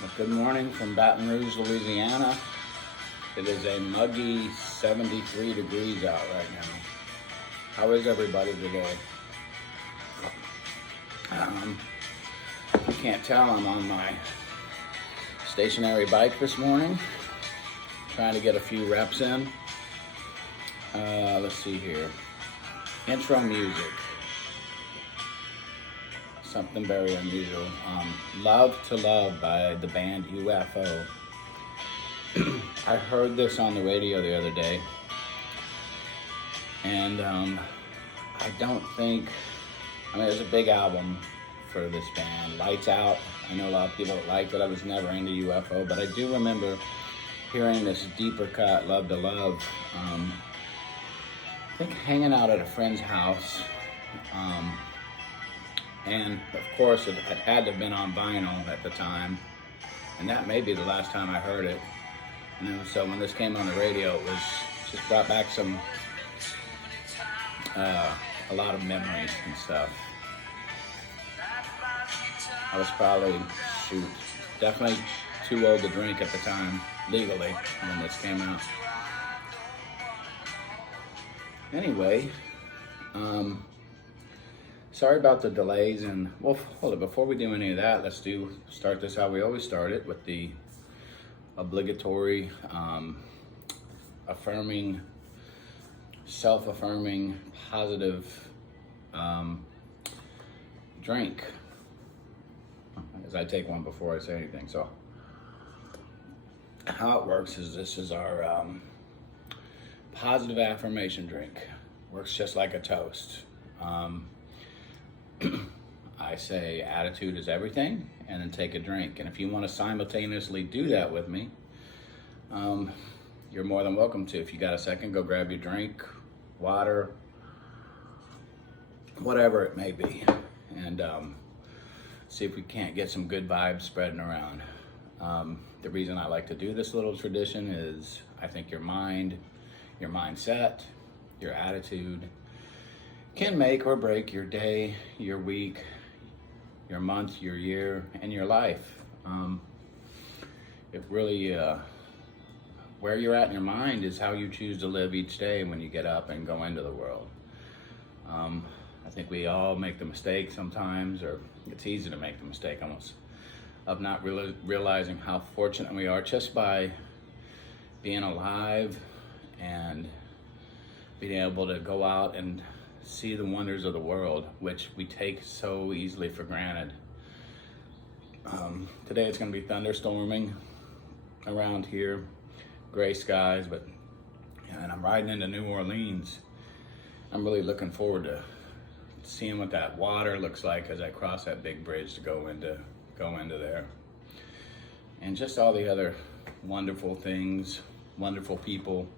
Well, good morning from Baton Rouge, Louisiana. It is a muggy 73 degrees out right now. How is everybody today? If you can't tell, I'm on my stationary bike this morning, trying to get a few reps in. Let's see here. Intro music. Something very unusual. Love to Love by the band UFO. I heard this on the radio the other day, and I don't think, it's a big album for this band. Lights Out, I know a lot of people that liked it. I was never into UFO, but I do remember hearing this deeper cut, Love to Love. I think hanging out at a friend's house, and of course it had to have been on vinyl at the time, and that may be the last time I heard it. And so when this came on the radio, it was just brought back a lot of memories and stuff. I was probably, definitely too old to drink at the time, legally, when this came out. Anyway, sorry about the delays, and well, hold it, before we do any of that, let's start this how we always start it, with the obligatory, affirming, self-affirming, positive drink. As I take one before I say anything. So how it works is, this is our positive affirmation drink. Works just like a toast. I say attitude is everything, and then take a drink. And if you want to simultaneously do that with me, you're more than welcome to. If you got a second, go grab your drink, water, whatever it may be, and see if we can't get some good vibes spreading around. The reason I like to do this little tradition is I think your mind, your mindset, your attitude can make or break your day, your week, your month, your year, and your life. It really, where you're at in your mind is how you choose to live each day when you get up and go into the world. I think we all make the mistake sometimes, or it's easy to make the mistake almost, of not really realizing how fortunate we are just by being alive and being able to go out and see the wonders of the world, which we take so easily for granted. Today it's going to be thunderstorming around here, gray skies, and I'm riding into New Orleans. I'm really looking forward to seeing what that water looks like as I cross that big bridge to go into there, and just all the other wonderful things, wonderful people,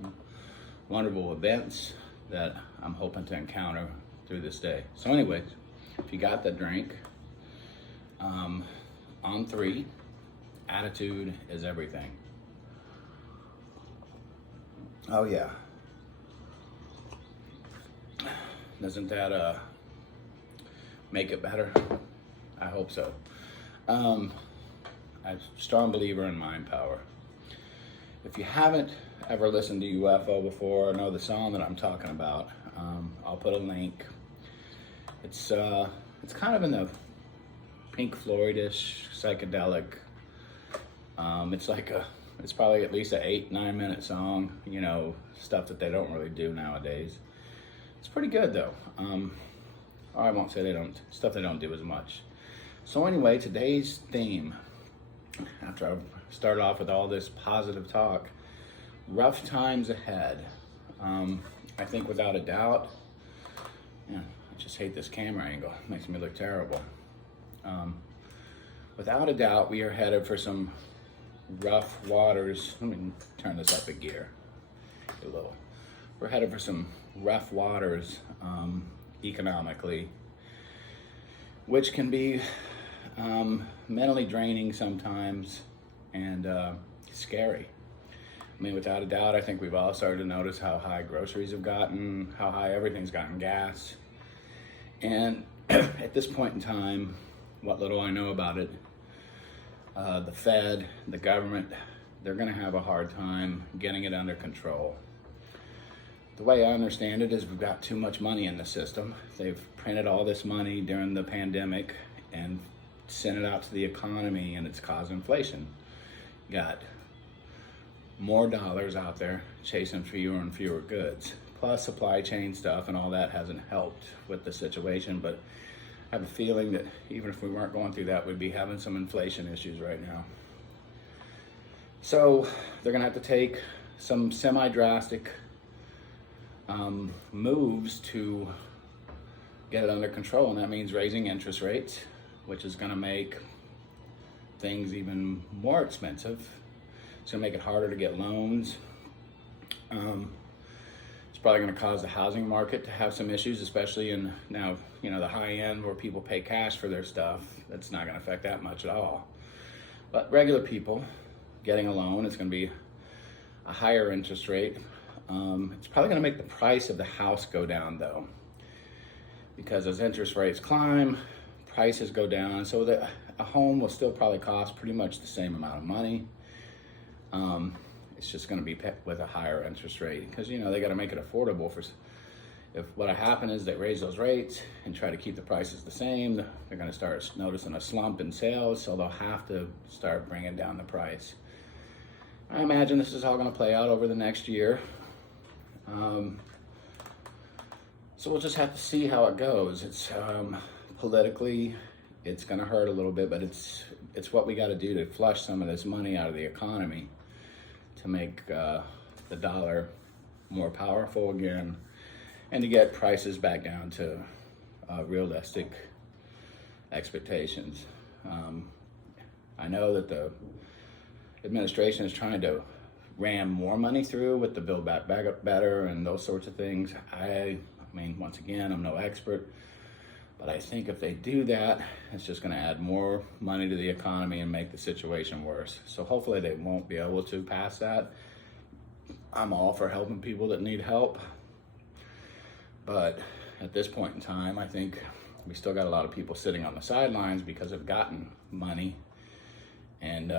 wonderful events that I'm hoping to encounter through this day. So anyways, if you got the drink, on 3, attitude is everything. Oh yeah. Doesn't that make it better? I hope so. I'm a strong believer in mind power. If you haven't ever listened to UFO before or know the song that I'm talking about, I'll put a link. It's kind of in the Pink Floyd-ish psychedelic. It's probably at least an 8-9 minute song. Stuff that they don't really do nowadays. It's pretty good though. Or I won't say stuff they don't do as much. So anyway, today's theme, after I've started off with all this positive talk, rough times ahead. I think without a doubt, I just hate this camera angle. It makes me look terrible. Without a doubt, we are headed for some rough waters. Let me turn this up a gear a little. We're headed for some rough waters economically, which can be mentally draining sometimes and scary. Without a doubt, I think we've all started to notice how high groceries have gotten, how high everything's gotten, gas. And at this point in time, what little I know about it, the Fed, the government, they're gonna have a hard time getting it under control. The way I understand it is we've got too much money in the system. They've printed all this money during the pandemic and sent it out to the economy, and it's caused inflation. Got more dollars out there chasing fewer and fewer goods. Plus supply chain stuff and all that hasn't helped with the situation, but I have a feeling that even if we weren't going through that, we'd be having some inflation issues right now. So they're gonna have to take some semi-drastic moves to get it under control, and that means raising interest rates, which is gonna make things even more expensive. It's gonna make it harder to get loans. It's probably gonna cause the housing market to have some issues, especially in now, the high end where people pay cash for their stuff. That's not gonna affect that much at all. But regular people getting a loan, it's gonna be a higher interest rate. It's probably gonna make the price of the house go down though, because as interest rates climb, prices go down, so that a home will still probably cost pretty much the same amount of money. It's just going to be with a higher interest rate because they got to make it affordable. If what happen is they raise those rates and try to keep the prices the same, they're going to start noticing a slump in sales, so they'll have to start bringing down the price. I imagine this is all going to play out over the next year. So we'll just have to see how it goes. It's politically, it's going to hurt a little bit, but it's what we got to do to flush some of this money out of the economy to make the dollar more powerful again, and to get prices back down to realistic expectations. I know that the administration is trying to ram more money through with the Build Back Better and those sorts of things. I mean, once again, I'm no expert, but I think if they do that, it's just going to add more money to the economy and make the situation worse. So hopefully they won't be able to pass that. I'm all for helping people that need help. But at this point in time, I think we still got a lot of people sitting on the sidelines because they've gotten money and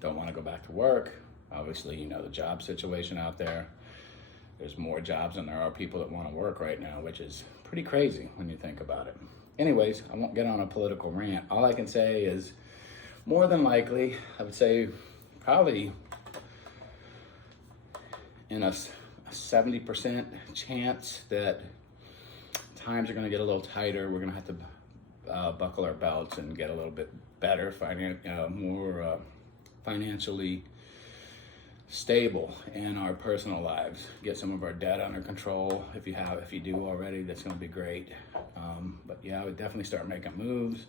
don't want to go back to work. Obviously, the job situation out there. There's more jobs than there are people that want to work right now, which is pretty crazy when you think about it. Anyways, I won't get on a political rant. All I can say is more than likely, I would say probably in a 70% chance that times are going to get a little tighter. We're going to have to buckle our belts and get a little bit better, more financially stable in our personal lives. Get some of our debt under control. If you do already, that's going to be great. But yeah, I would definitely start making moves,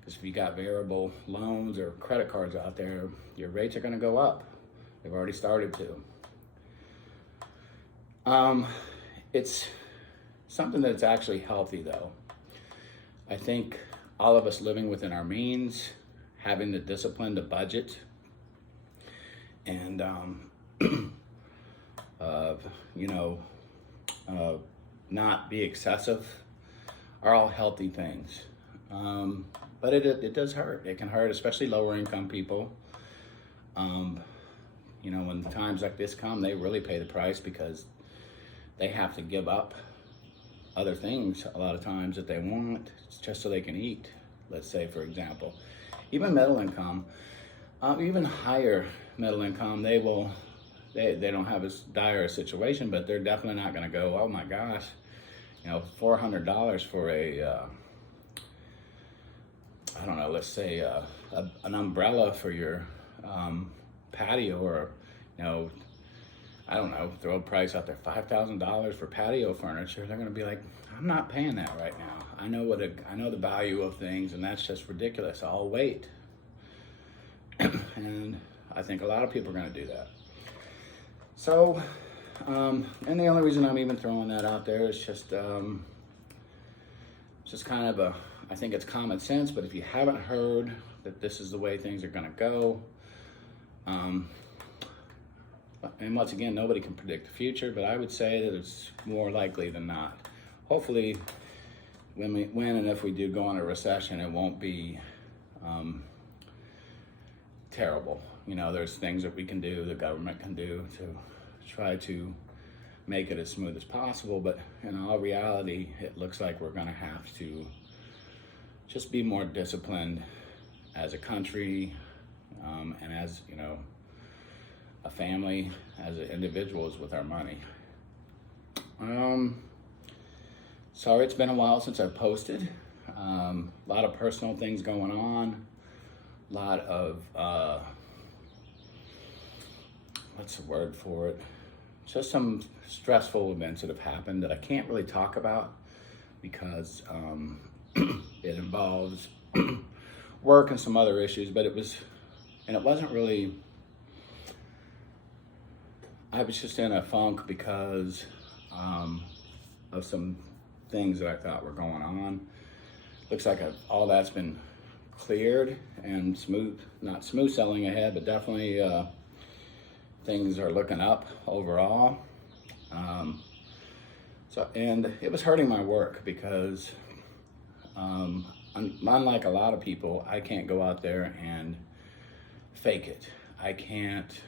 because if you got variable loans or credit cards out there, your rates are going to go up. They've already started to. It's something that's actually healthy though. I think all of us living within our means, having the discipline to budget, and not be excessive, are all healthy things. But it does hurt. It can hurt, especially lower income people. When times like this come, they really pay the price because they have to give up other things a lot of times that they want just so they can eat. Let's say, for example, even middle income, even higher middle income, they don't have as dire a situation, but they're definitely not going to go, oh my gosh, $400 for let's say an umbrella for your patio, or throw a price out there, $5,000 for patio furniture. They're going to be like, I'm not paying that right now. I know the value of things, and that's just ridiculous. I'll wait. And I think a lot of people are going to do that. So, and the only reason I'm even throwing that out there is just kind of I think it's common sense, but if you haven't heard that this is the way things are going to go, and once again, nobody can predict the future, but I would say that it's more likely than not. Hopefully, when and if we do go on a recession, it won't be terrible. You know, there's things that we can do, the government can do to try to make it as smooth as possible, but in all reality, it looks like we're gonna have to just be more disciplined as a country, and as, you know, a family, as individuals with our money. Sorry, it's been a while since I've posted. A lot of personal things going on. A lot of, what's the word for it? Just some stressful events that have happened that I can't really talk about because it involves work and some other issues, but it wasn't really, I was just in a funk because of some things that I thought were going on. Looks like all that's been cleared and not smooth sailing ahead, but definitely things are looking up overall. And it was hurting my work because unlike a lot of people, I can't go out there and fake it. I can't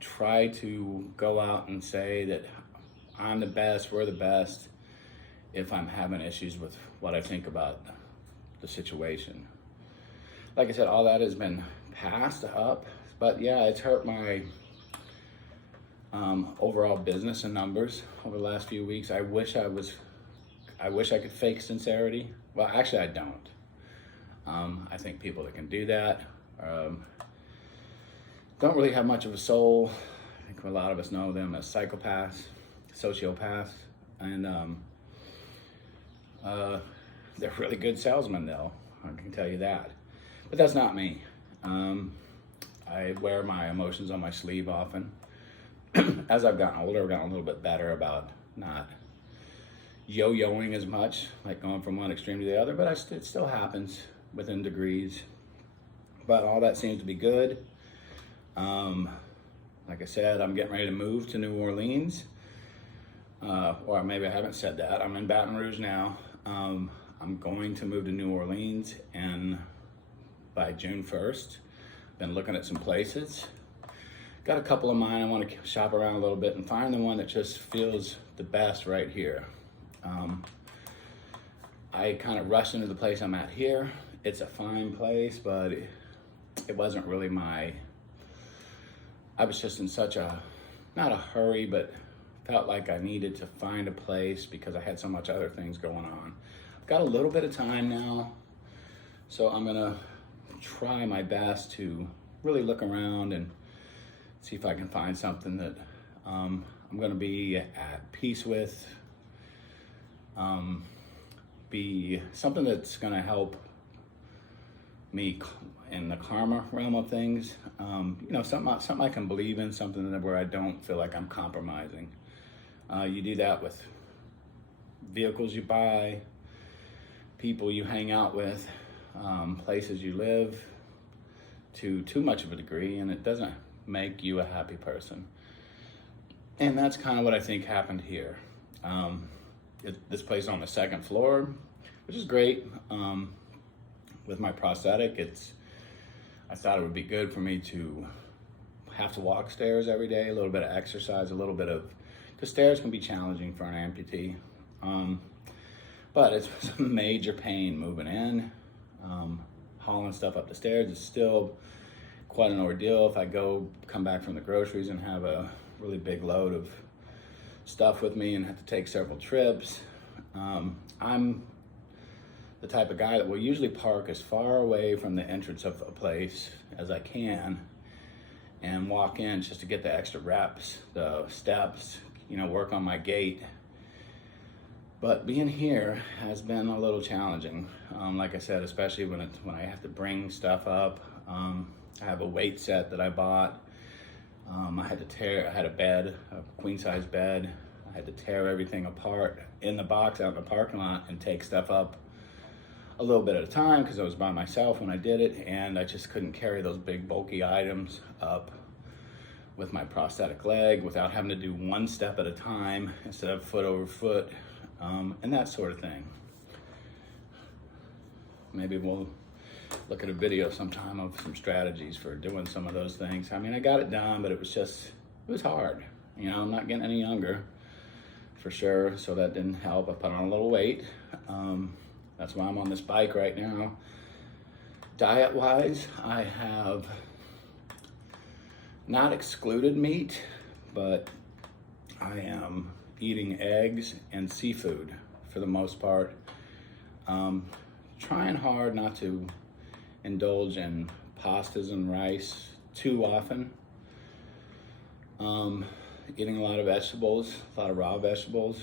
try to go out and say that I'm the best, we're the best, if I'm having issues with what I think about the situation. Like I said, all that has been passed up, but yeah, it's hurt my overall business and numbers over the last few weeks. I wish I could fake sincerity. Well, actually I don't. I think people that can do that don't really have much of a soul. I think a lot of us know them as psychopaths, sociopaths, and they're really good salesmen though, I can tell you that. But that's not me. I wear my emotions on my sleeve often. As I've gotten older, I've gotten a little bit better about not yo-yoing as much, like going from one extreme to the other, but it still happens within degrees. But all that seems to be good. Like I said, I'm getting ready to move to New Orleans. Or maybe I haven't said that. I'm in Baton Rouge now. I'm going to move to New Orleans by June 1st. Been looking at some places. Got a couple of mine. I want to shop around a little bit and find the one that just feels the best right here. I kind of rushed into the place I'm at here. It's a fine place, but it wasn't really I was just in such not a hurry, but felt like I needed to find a place because I had so much other things going on. I've got a little bit of time now, so I'm gonna try my best to really look around and see if I can find something that I'm gonna be at peace with, be something that's gonna help me in the karma realm of things. You know, something I can believe in, something where I don't feel like I'm compromising. You do that with vehicles you buy, people you hang out with, places you live, to too much of a degree, and it doesn't make you a happy person. And that's kind of what I think happened here. This place is on the second floor, which is great. With my prosthetic, I thought it would be good for me to have to walk stairs every day, a little bit of exercise, because stairs can be challenging for an amputee. But it's a major pain moving in. Hauling stuff up the stairs is still quite an ordeal. If I come back from the groceries and have a really big load of stuff with me and have to take several trips. I'm the type of guy that will usually park as far away from the entrance of a place as I can and walk in just to get the extra reps, the steps, work on my gait. But being here has been a little challenging. Like I said, especially when I have to bring stuff up. I have a weight set that I bought. I had a bed, a queen size bed. I had to tear everything apart in the box out in the parking lot and take stuff up a little bit at a time because I was by myself when I did it, and I just couldn't carry those big bulky items up with my prosthetic leg without having to do one step at a time instead of foot over foot, and that sort of thing. Maybe we'll look at a video sometime of some strategies for doing some of those things. I mean, I got it done, but it was hard. You know, I'm not getting any younger, for sure, so that didn't help. I put on a little weight. That's why I'm on this bike right now. Diet-wise, I have not excluded meat, but I am eating eggs and seafood for the most part. Trying hard not to indulge in pastas and rice too often. Eating a lot of vegetables, a lot of raw vegetables.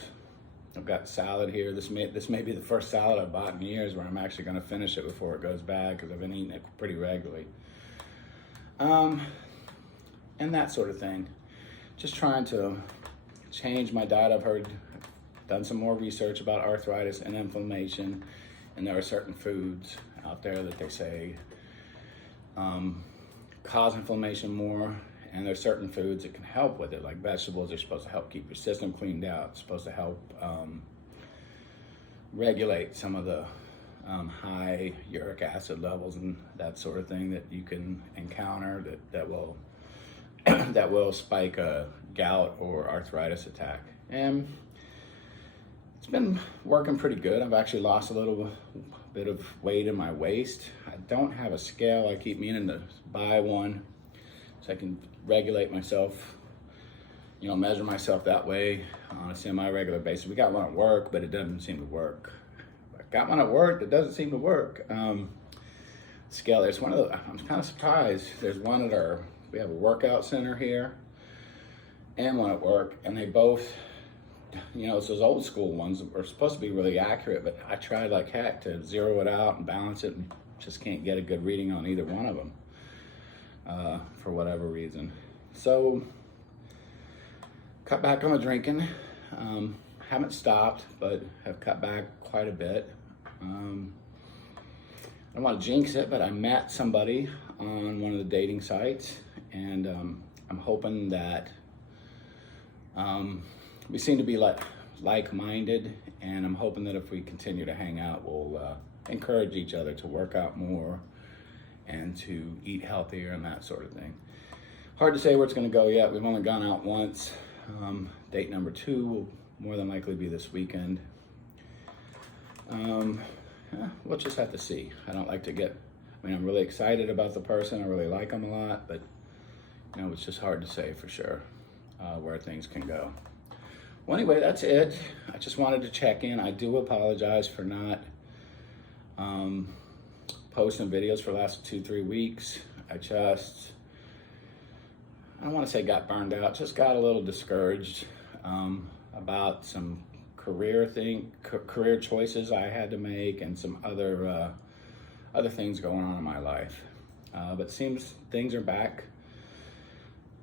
I've got salad here. This may be the first salad I've bought in years where I'm actually going to finish it before it goes bad, because I've been eating it pretty regularly. And that sort of thing. Just trying to change my diet. I've done some more research about arthritis and inflammation, and there are certain foods out there that they say cause inflammation more, and there's certain foods that can help with it, like vegetables are supposed to help keep your system cleaned out. It's supposed to help regulate some of the high uric acid levels and that sort of thing that you can encounter that will that will spike a gout or arthritis attack. And it's been working pretty good. I've actually lost a little bit of weight in my waist. I don't have a scale. I keep meaning to buy one so I can regulate myself, you know, measure myself that way on a semi-regular basis. We got one at work, but it doesn't seem to work. I got one at work that doesn't seem to work. Scale, there's one of the, I'm kind of surprised. There's one at we have a workout center here and one at work, and they both, you know, it's those old school ones that are supposed to be really accurate, but I tried like heck to zero it out and balance it and just can't get a good reading on either one of them for whatever reason. So, cut back on the drinking. Haven't stopped, but have cut back quite a bit. I don't want to jinx it, but I met somebody on one of the dating sites, and I'm hoping that we seem to be like-minded, and I'm hoping that if we continue to hang out, we'll encourage each other to work out more and to eat healthier and that sort of thing. Hard to say where it's going to go yet. We've only gone out once. Date number 2 will more than likely be this weekend. We'll just have to see. I don't like to I'm really excited about the person. I really like them a lot, but you know, it's just hard to say for sure where things can go. Well, anyway, that's it. I just wanted to check in. I do apologize for not posting videos for the last 2-3 weeks. I don't want to say got burned out, just got a little discouraged about some career choices I had to make, and some other things going on in my life. But seems things are back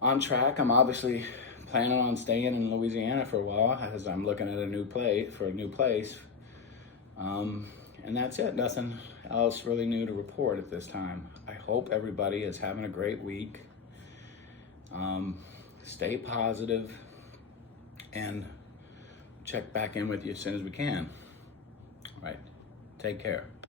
on track. I'm obviously planning on staying in Louisiana for a while, as I'm looking at a new place. And that's it. Nothing else really new to report at this time. I hope everybody is having a great week. Stay positive, and check back in with you as soon as we can. All right. Take care.